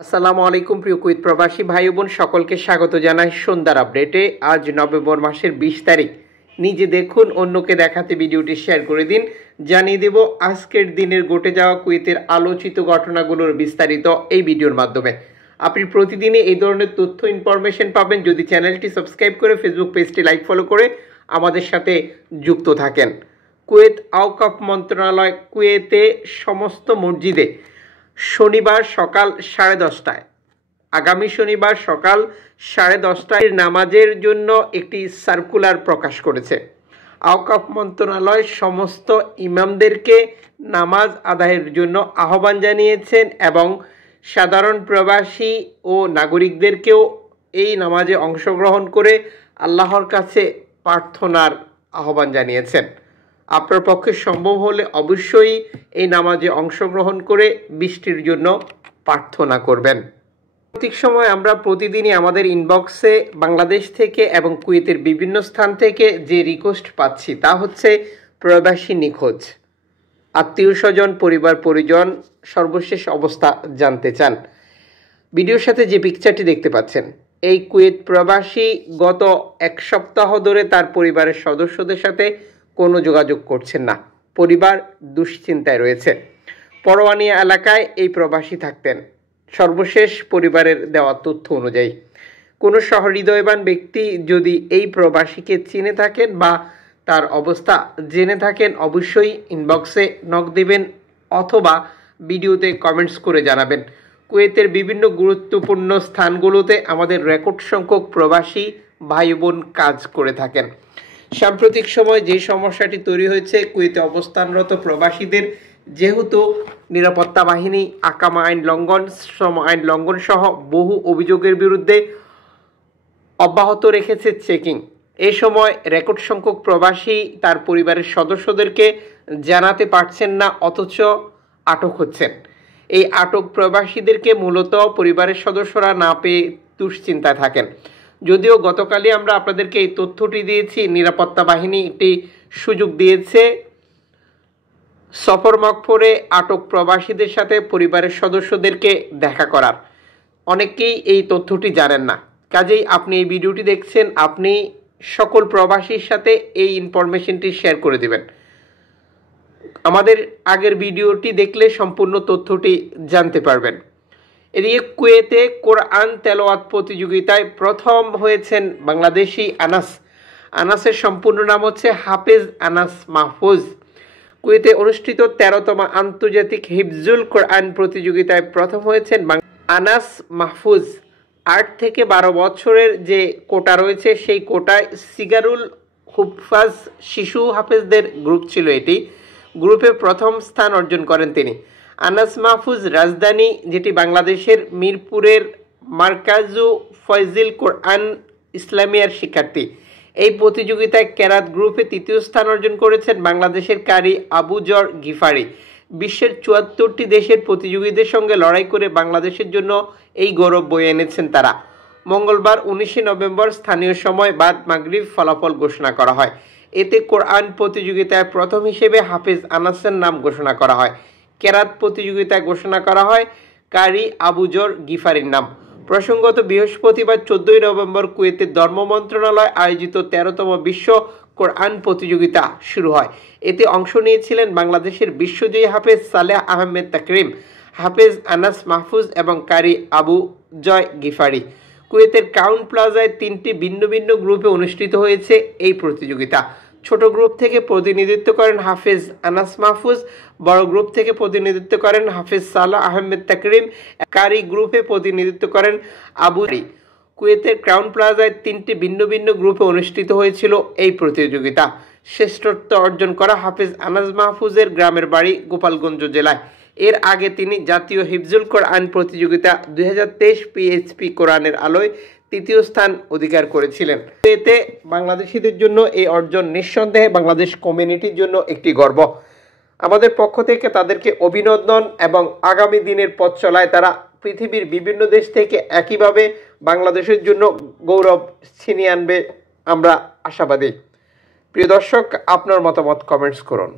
আসসালামু আলাইকুম প্রিয় কুয়েত প্রবাসী ভাই বোন সকলকে স্বাগত জানাই সন্ধ্যার আপডেটে। আজ নভেম্বর মাসের 20 তারিখ। নিজে দেখুন, অন্যকে দেখাতে ভিডিওটি শেয়ার করে দিন। জানিয়ে দেব আজকের দিনের ঘটে যাওয়া কুয়েতের আলোচিত ঘটনাগুলোর বিস্তারিত এই ভিডিওর মাধ্যমে। আপনি প্রতিদিনই এই ধরনের তথ্য ইনফরমেশন পাবেন যদি চ্যানেলটি সাবস্ক্রাইব করে ফেসবুক পেজটি লাইক ফলো করে আমাদের সাথে যুক্ত থাকেন। কুয়েত আওকাফ মন্ত্রণালয় কুয়েতে সমস্ত মসজিদে শনিবার সকাল 10:30টায়, আগামী শনিবার সকাল 10:30টায় নামাজের জন্য একটি সার্কুলার প্রকাশ করেছে। আওকাফ মন্ত্রণালয় সমস্ত ইমামদেরকে নামাজ আদায়ের জন্য আহ্বান জানিয়েছেন এবং সাধারণ প্রবাসী ও নাগরিকদেরকেও এই নামাজে অংশগ্রহণ করে আল্লাহর কাছে প্রার্থনার আহ্বান জানিয়েছেন। আপনার পক্ষে সম্ভব হলে অবশ্যই এই নামাজে অংশগ্রহণ করে বৃষ্টির জন্য প্রার্থনা করবেন। সাম্প্রতিক সময় আমরা প্রতিদিনই আমাদের ইনবক্সে বাংলাদেশ থেকে এবং কুয়েতের বিভিন্ন স্থান থেকে যে রিকোয়েস্ট পাচ্ছি তা হচ্ছে প্রবাসী নিখোঁজ, আত্মীয় স্বজন, পরিবার পরিজন সর্বশেষ অবস্থা জানতে চান। ভিডিওর সাথে যে পিকচারটি দেখতে পাচ্ছেন, এই কুয়েত প্রবাসী গত এক সপ্তাহ ধরে তার পরিবারের সদস্যদের সাথে কোনো যোগাযোগ করছেন না। পরিবার দুশ্চিন্তায় রয়েছে। পরোয়ানিয়া এলাকায় এই প্রবাসী থাকতেন। সর্বশেষ পরিবারের দেওয়া তথ্য অনুযায়ী কোনো সহৃদয়বান ব্যক্তি যদি এই প্রবাসীকে চিনে থাকেন বা তার অবস্থা জেনে থাকেন অবশ্যই ইনবক্সে নক দিবেন অথবা ভিডিওতে কমেন্টস করে জানাবেন। কুয়েতের বিভিন্ন গুরুত্বপূর্ণ স্থানগুলোতে আমাদের রেকর্ড সংখ্যক প্রবাসী ভাই বোন কাজ করে থাকেন। সাম্প্রতিক সময় যে সমস্যাটি তৈরি হয়েছে, কুয়েতে অবস্থানরত প্রবাসীদের যেহেতু নিরাপত্তা বাহিনী আকামা আইন লঙ্ঘন, শ্রম আইন লঙ্ঘন সহ বহু অভিযোগের বিরুদ্ধে অব্যাহত রেখেছে চেকিং। এই সময় রেকর্ড সংখ্যক প্রবাসী তার পরিবারের সদস্যদেরকে জানাতে পারছেন না, অথচ আটক হচ্ছেন। এই আটক প্রবাসীদেরকে মূলত পরিবারের সদস্যরা না পেয়ে দুশ্চিন্তায় থাকেন। যদিও গতকালই আমরা আপনাদেরকে এই তথ্যটি দিয়েছি, নিরাপত্তা বাহিনী একটি সুযোগ দিয়েছে সফর মকফরে আটক প্রবাসীদের সাথে পরিবারের সদস্যদেরকে দেখা করার। অনেকেই এই তথ্যটি জানেন না, কাজেই আপনি এই ভিডিওটি দেখছেন, আপনি সকল প্রবাসীর সাথে এই ইনফরমেশনটি শেয়ার করে দিবেন। আমাদের আগের ভিডিওটি দেখলে সম্পূর্ণ তথ্যটি জানতে পারবেন। এদিকে কুয়েতে কোরআন তেলাওয়াত প্রতিযোগিতায় প্রথম হয়েছেন বাংলাদেশি আনাস। আনাসের সম্পূর্ণ নাম হচ্ছে হাফেজ আনাস মাহফুজ। কুয়েতে অনুষ্ঠিত 13তম আন্তর্জাতিক হিফজুল কোরআন প্রতিযোগিতায় প্রথম হয়েছেন আনাস মাহফুজ। 8 থেকে 12 বছরের যে কোটা রয়েছে সেই কোটায় সিগারুল হুফাজ শিশু হাফেজদের গ্রুপ ছিল, এটি গ্রুপে প্রথম স্থান অর্জন করেন তিনি। আনাস মাহফুজ রাজধানী যেটি বাংলাদেশের মিরপুরের মার্কাজু ফয়জিল কোরআন ইসলামিয়ার শিক্ষার্থী। এই প্রতিযোগিতায় কেরাত গ্রুপে তৃতীয় স্থান অর্জন করেছেন বাংলাদেশের কারি আবু জর গিফারি। বিশ্বের 74টি দেশের প্রতিযোগীদের সঙ্গে লড়াই করে বাংলাদেশের জন্য এই গৌরব বয়ে এনেছেন তারা। মঙ্গলবার 19 নভেম্বর স্থানীয় সময় বাদ মাগরিব ফলাফল ঘোষণা করা হয়। এতে কোরআন প্রতিযোগিতায় প্রথম হিসেবে হাফেজ আনাসের নাম ঘোষণা করা হয়। কেরাত প্রতিযোগিতায় ঘোষণা করা হয় কারি আবু জর গিফারির নাম। প্রসঙ্গত বৃহস্পতিবার 14 নভেম্বর কুয়েতের ধর্ম মন্ত্রণালয় আয়োজিত 13তম বিশ্ব কোরআন প্রতিযোগিতা শুরু হয়। এতে অংশ নিয়েছিলেন বাংলাদেশের বিশ্বজয়ী হাফেজ সালেহ আহমেদ তাকরিম, হাফেজ আনাস মাহফুজ এবং কারি আবু জয় গিফারি। কুয়েতের ক্রাউন প্লাজায় 3টি ভিন্ন ভিন্ন গ্রুপে অনুষ্ঠিত হয়েছে এই প্রতিযোগিতা। ছোট গ্রুপ থেকে প্রতিনিধিত্ব করেন হাফেজ আনাস মাহফুজ, বড় গ্রুপ থেকে প্রতিনিধিত্ব করেন হাফেজ সালেহ আহমেদ তাকরিম, কারি গ্রুপে প্রতিনিধিত্ব করেন আবু। কুয়েতের ক্রাউন প্লাজায় 3টি ভিন্ন ভিন্ন গ্রুপে অনুষ্ঠিত হয়েছিল এই প্রতিযোগিতা। শ্রেষ্ঠত্ব অর্জন করা হাফেজ আনাস মাহফুজের গ্রামের বাড়ি গোপালগঞ্জ জেলায়। এর আগে তিনি জাতীয় হিফজুল কোরআন প্রতিযোগিতা 2023 পিএইচপি কোরআনের আলোয় তৃতীয় স্থান অধিকার করেছিলেন। এতে বাংলাদেশিদের জন্য এই অর্জন নিঃসন্দেহে বাংলাদেশ কমিউনিটির জন্য একটি গর্ব। আমাদের পক্ষ থেকে তাদেরকে অভিনন্দন এবং আগামী দিনের পথ চলায় তারা পৃথিবীর বিভিন্ন দেশ থেকে একইভাবে বাংলাদেশের জন্য গৌরব ছিনিয়ে আনবে আমরা আশাবাদী। প্রিয় দর্শক, আপনার মতামত কমেন্টস করুন।